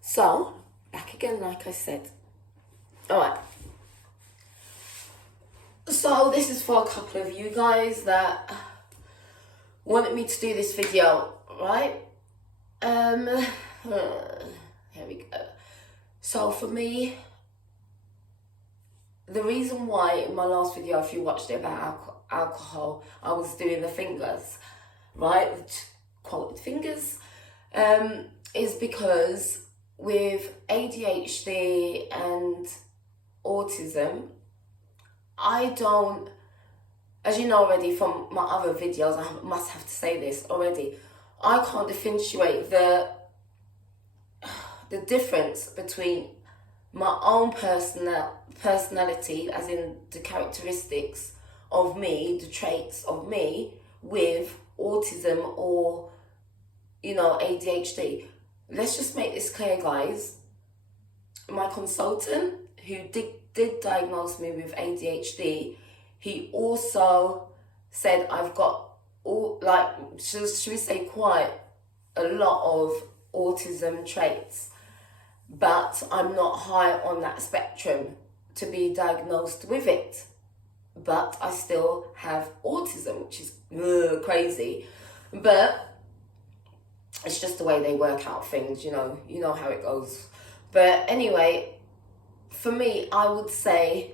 So, back again, like I said. Alright. So, this is for a couple of you guys that wanted me to do this video, right? Here we go. So, for me, the reason why in my last video, if you watched it about alcohol, I was doing the fingers, right? Quoted fingers, is because with ADHD and autism, I don't, as you know already from my other videos, I must have to say this already, I can't differentiate the difference between my own personality, as in the characteristics of me, the traits of me, with autism or, ADHD. Let's just make this clear, guys. My consultant, who did diagnose me with ADHD, he also said I've got should we say quite a lot of autism traits, but I'm not high on that spectrum to be diagnosed with it. But I still have autism, which is crazy. But it's just the way they work out things, you know how it goes. But anyway, for me, I would say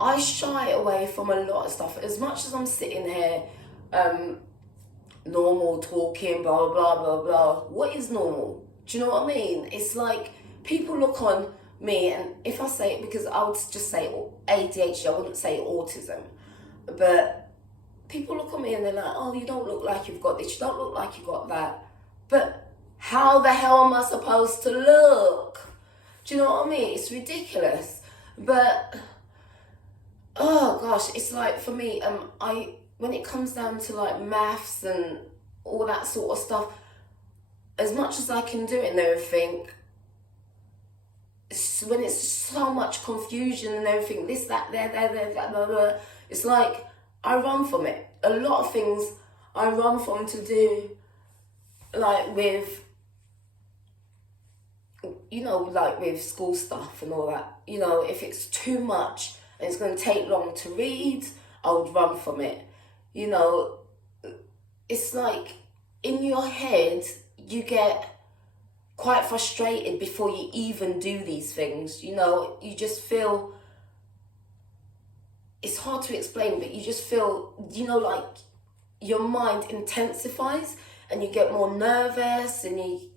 I shy away from a lot of stuff. As much as I'm sitting here, normal talking, blah, blah, blah, blah. What is normal? Do you know what I mean? It's like people look on me, and if I say it, because I would just say ADHD, I wouldn't say autism. But people look at me and they're like, oh, you don't look like you've got this, you don't look like you got that. But how the hell am I supposed to look? Do you know what I mean? It's ridiculous. But, oh gosh, it's like for me, when it comes down to like maths and all that sort of stuff, as much as I can do it and everything, when it's so much confusion and everything, this, that, there, that, blah, blah, it's like I run from it. A lot of things I run from to do, like with, like with school stuff and all that. If it's too much and it's going to take long to read, I would run from it. It's like in your head, you get quite frustrated before you even do these things. You just feel, it's hard to explain, but you just feel, like your mind intensifies and you get more nervous and you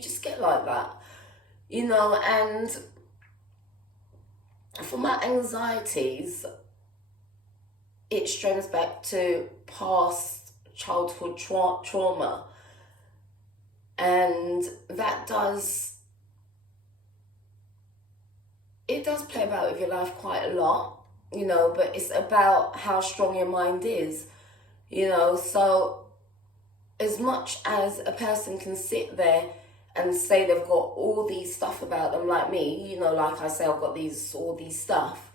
just get like that, and for my anxieties, it stems back to past childhood trauma, and that does play about with your life quite a lot, but it's about how strong your mind is, so as much as a person can sit there and say they've got all these stuff about them, like me, like I say, I've got all these stuff,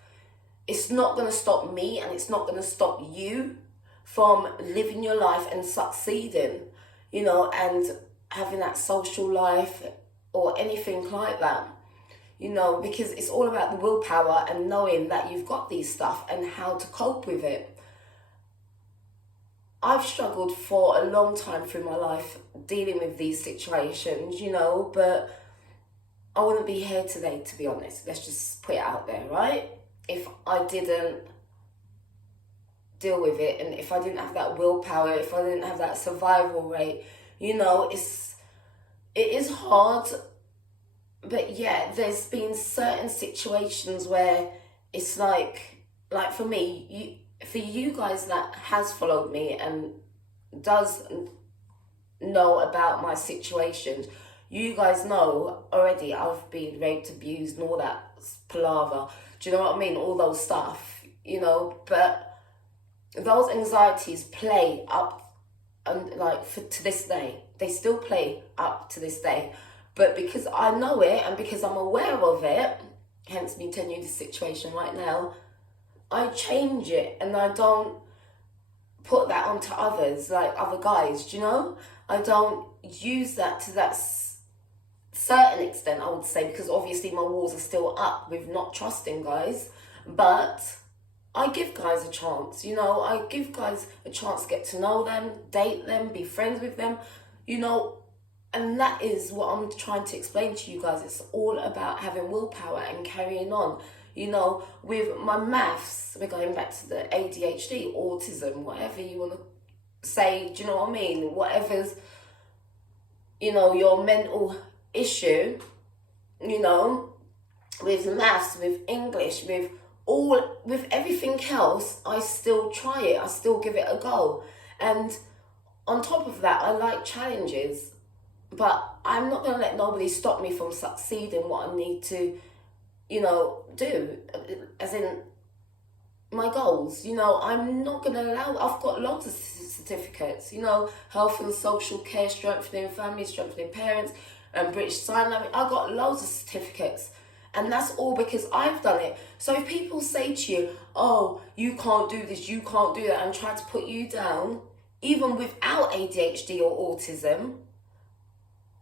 it's not going to stop me, and it's not going to stop you from living your life and succeeding, and having that social life or anything like that, because it's all about the willpower and knowing that you've got these stuff and how to cope with it. I've struggled for a long time through my life dealing with these situations, but I wouldn't be here today, to be honest. Let's just put it out there, right? If I didn't deal with it, and if I didn't have that willpower, if I didn't have that survival rate, it is hard. But yeah, there's been certain situations where it's like for me, for you guys that has followed me and does know about my situations, you guys know already I've been raped, abused, and all that palaver. Do you know what I mean? All those stuff, but those anxieties play up, and to this day, they still play up to this day. But because I know it and because I'm aware of it, hence me telling you the situation right now, I change it, and I don't put that onto others, like other guys, do you know? I don't use that to that certain extent, I would say, because obviously my walls are still up with not trusting guys, but I give guys a chance, you know? I give guys a chance to get to know them, date them, be friends with them, you know? And that is what I'm trying to explain to you guys. It's all about having willpower and carrying on. You know, with my maths, we're going back to the ADHD, autism, whatever you want to say, do you know what I mean? Whatever's, you know, your mental issue, you know, with maths, with English, with everything else, I still try it. I still give it a go. And on top of that, I like challenges. But I'm not going to let nobody stop me from succeeding what I need to, you know, do. As in my goals, you know, I'm not going to allow, I've got loads of certificates, you know, health and social care, strengthening family, strengthening parents, and British Sign Language. I've got loads of certificates. And that's all because I've done it. So if people say to you, oh, you can't do this, you can't do that, and try to put you down, even without ADHD or autism,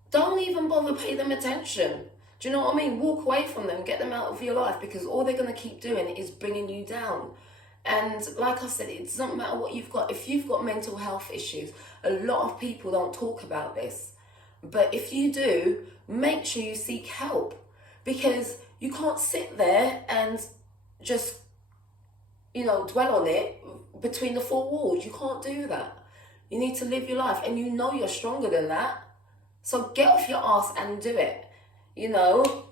don't even bother pay them attention. Do you know what I mean? Walk away from them, get them out of your life, because all they're going to keep doing is bringing you down. And like I said, it doesn't matter what you've got. If you've got mental health issues, a lot of people don't talk about this. But if you do, make sure you seek help, because you can't sit there and just, you know, dwell on it between the four walls. You can't do that. You need to live your life, and you know you're stronger than that. So get off your ass and do it, you know.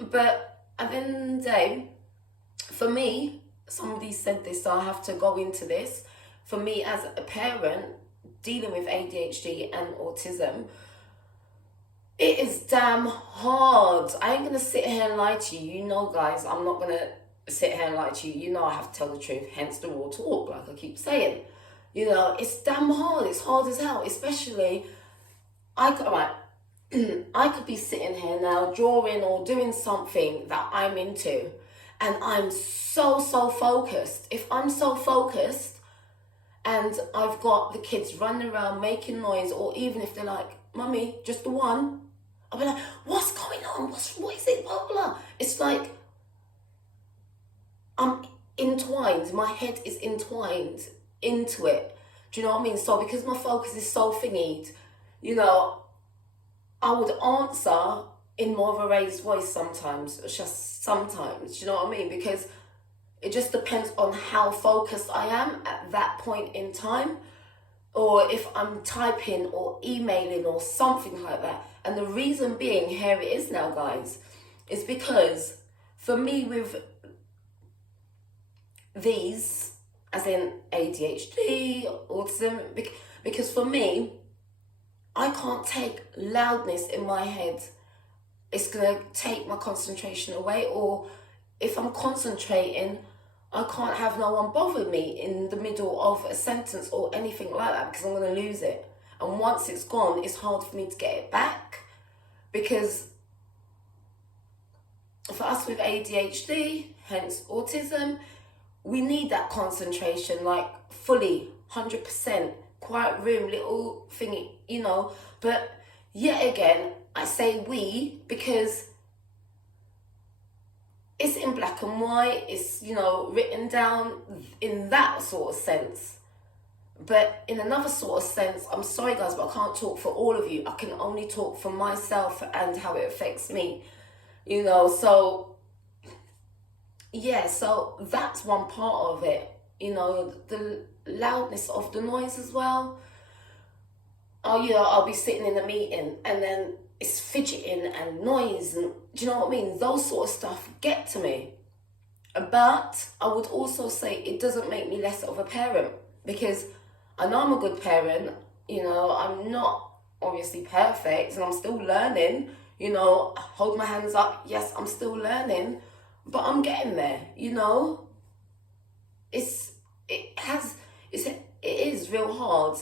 But at the end of the day, for me, somebody said this, so I have to go into this. For me as a parent, dealing with ADHD and autism, it is damn hard. I ain't going to sit here and lie to you. You know, guys, I'm not going to sit here and lie to you. You know I have to tell the truth, hence the raw talk, like I keep saying. You know, it's damn hard. It's hard as hell, especially... I could be sitting here now drawing or doing something that I'm into, and I'm so focused. If I'm so focused and I've got the kids running around making noise, or even if they're like, Mummy, just the one, I'll be like, what's going on? What is it? Blah, blah. It's like I'm entwined. My head is entwined into it. Do you know what I mean? So because my focus is so thingied, you know, I would answer in more of a raised voice sometimes, just sometimes, you know what I mean? Because it just depends on how focused I am at that point in time, or if I'm typing or emailing or something like that. And the reason being, here it is now, guys, is because for me with these, as in ADHD, autism, because for me, I can't take loudness in my head. It's going to take my concentration away. Or if I'm concentrating, I can't have no one bother me in the middle of a sentence or anything like that, because I'm going to lose it. And once it's gone, it's hard for me to get it back. Because for us with ADHD, hence autism, we need that concentration, like fully, 100%. Quiet room, little thingy, you know. But yet again, I say we because it's in black and white. It's, you know, written down in that sort of sense. But in another sort of sense, I'm sorry guys, but I can't talk for all of you. I can only talk for myself and how it affects me, you know. So yeah, so that's one part of it, you know, the loudness of the noise as well. Oh, you know, I'll be sitting in a meeting and then it's fidgeting and noise, and do you know what I mean? Those sort of stuff get to me. But I would also say it doesn't make me less of a parent, because I know I'm a good parent. You know, I'm not obviously perfect and I'm still learning. You know, hold my hands up. Yes, I'm still learning, but I'm getting there, you know. It is real hard.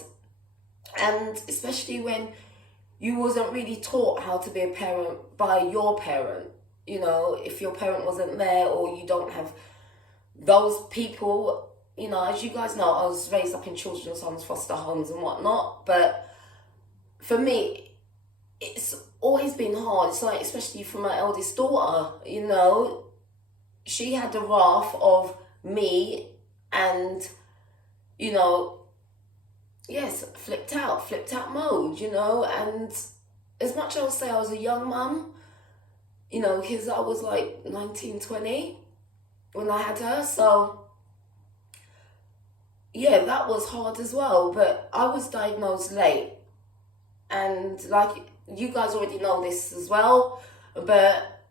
And especially when you wasn't really taught how to be a parent by your parent. You know, if your parent wasn't there or you don't have those people you know, as you guys know, I was raised up in children's homes, foster homes and whatnot. But for me, it's always been hard. It's like, especially for my eldest daughter, you know, she had the wrath of me and, you know, yes, flipped out mode, you know. And as much as I would say I was a young mum, you know, because I was like 19, 20 when I had her. So yeah, that was hard as well. But I was diagnosed late. And like, you guys already know this as well. But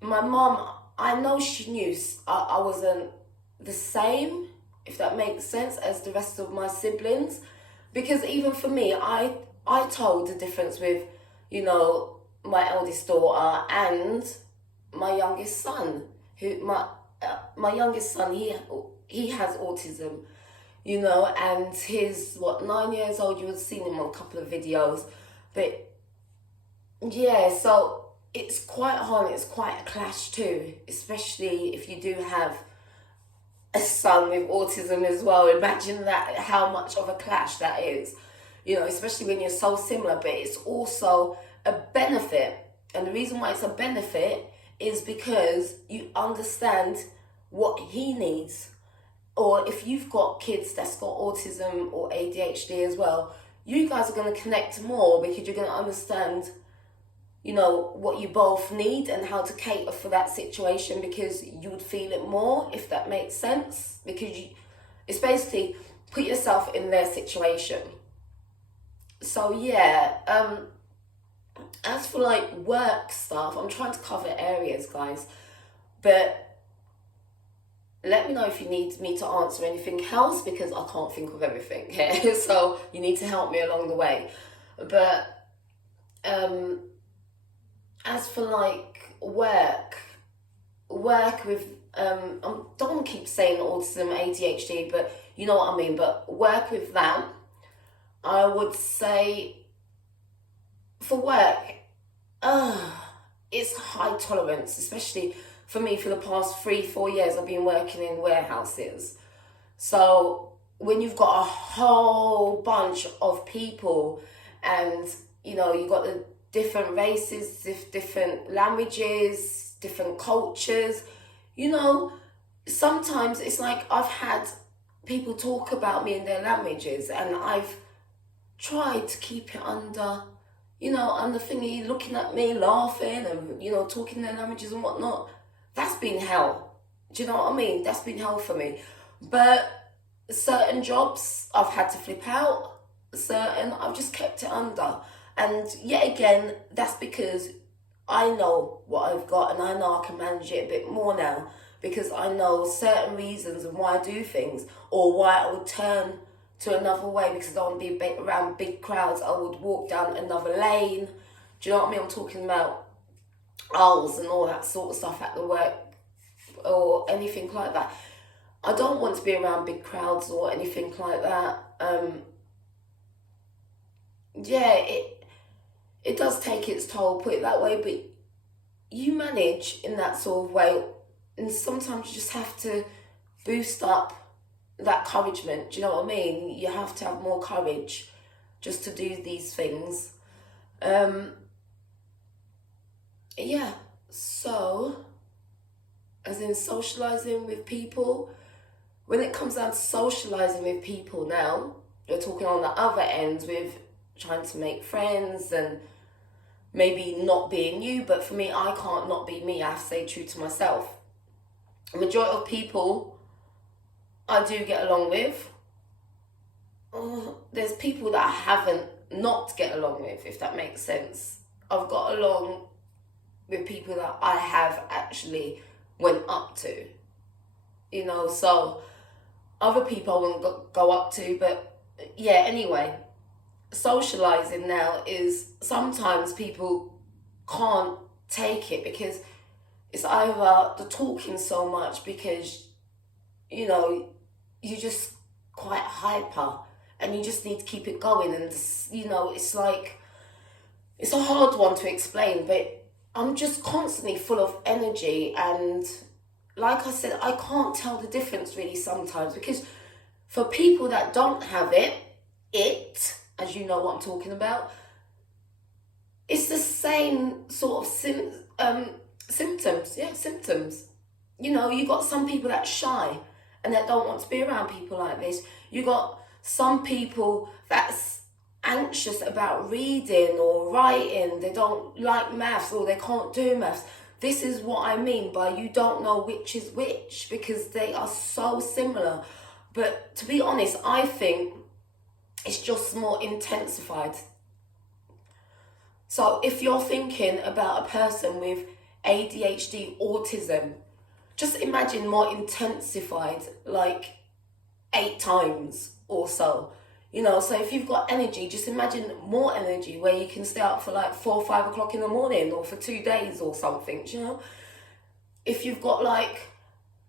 my mum, I know she knew I wasn't the same, if that makes sense, as the rest of my siblings. Because even for me, I told the difference with, you know, my eldest daughter and my youngest son. My youngest son, he has autism, you know, and he's 9 years old. You would have seen him on a couple of videos. But yeah, so it's quite hard. It's quite a clash too, especially if you do have a son with autism as well. Imagine that, how much of a clash that is, you know, especially when you're so similar. But it's also a benefit, and the reason why it's a benefit is because you understand what he needs. Or if you've got kids that's got autism or ADHD as well, you guys are going to connect more, because you're going to understand, you know, what you both need and how to cater for that situation, because you would feel it more, if that makes sense. Because it's basically put yourself in their situation. So yeah, as for like work stuff, I'm trying to cover areas, guys, but let me know if you need me to answer anything else, because I can't think of everything here. So you need to help me along the way. But as for like work with, I don't want to keep saying autism, ADHD, but you know what I mean. But work with that, I would say for work, it's high tolerance, especially for me. For the past 3-4 years, I've been working in warehouses. So when you've got a whole bunch of people, and you know, you've got the different races, different languages, different cultures, you know, sometimes it's like I've had people talk about me in their languages, and I've tried to keep it under, you know, under thingy, looking at me, laughing, and, you know, talking their languages and whatnot. That's been hell. Do you know what I mean? That's been hell for me. But certain jobs I've had to flip out, certain I've just kept it under. And yet again, that's because I know what I've got, and I know I can manage it a bit more now, because I know certain reasons and why I do things, or why I would turn to another way, because I don't want to be around big crowds. I would walk down another lane. Do you know what I mean? I'm talking about aisles and all that sort of stuff at the work, or anything like that. I don't want to be around big crowds or anything like that. Yeah, it does take its toll, put it that way, but you manage in that sort of way, and sometimes you just have to boost up that encouragement. Do you know what I mean? You have to have more courage just to do these things. Yeah, so as in socializing with people, when it comes down to socializing with people now, you're talking on the other end with trying to make friends and maybe not being you. But for me, I can't not be me. I have to stay true to myself. The majority of people I do get along with, there's people that I haven't not get along with, if that makes sense. I've got along with people that I have actually went up to, you know, so other people I wouldn't go up to. But yeah, anyway, socializing now is sometimes people can't take it, because it's either the talking so much, because, you know, you're just quite hyper and you just need to keep it going. And, you know, it's like, it's a hard one to explain, but I'm just constantly full of energy. And like I said, I can't tell the difference really sometimes, because For people that don't have it, as you know what I'm talking about, it's the same sort of symptoms. Yeah, symptoms. You know, you got some people that's shy and that don't want to be around people like this. You got some people that's anxious about reading or writing. They don't like maths or they can't do maths. This is what I mean by you don't know which is which, because they are so similar. But to be honest, I think it's just more intensified. So if you're thinking about a person with ADHD, autism, just imagine more intensified, like 8 times or so. You know, so if you've got energy, just imagine more energy where you can stay up for like 4 or 5 o'clock in the morning or for 2 days or something, you know? If you've got like,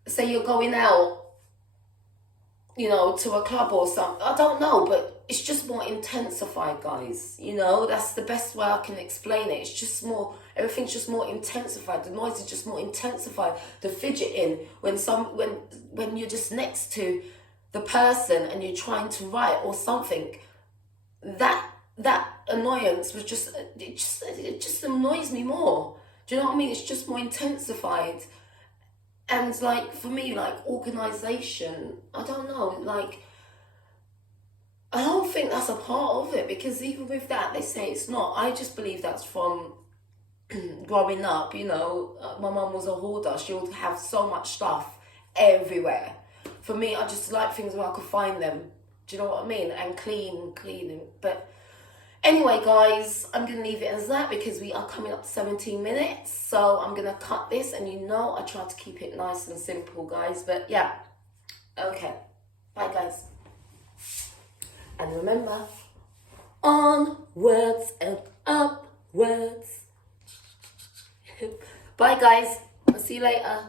say you're going out, you know, to a club or something, I don't know, but it's just more intensified, guys. You know, that's the best way I can explain it. It's just more, everything's just more intensified. The noise is just more intensified. The fidgeting, when you're just next to the person and you're trying to write or something, that annoyance was it just annoys me more. Do you know what I mean? It's just more intensified. And like for me, like organisation, I don't know, like I don't think that's a part of it, because even with that they say it's not. I just believe that's from growing up, you know. My mum was a hoarder. She would have so much stuff everywhere. For me, I just like things where I could find them. Do you know what I mean? And cleaning. But anyway, guys, I'm going to leave it as that because we are coming up to 17 minutes. So I'm going to cut this. And you know I try to keep it nice and simple, guys. But yeah. Okay. Bye, guys. And remember, onwards and upwards. Bye, guys. I'll see you later.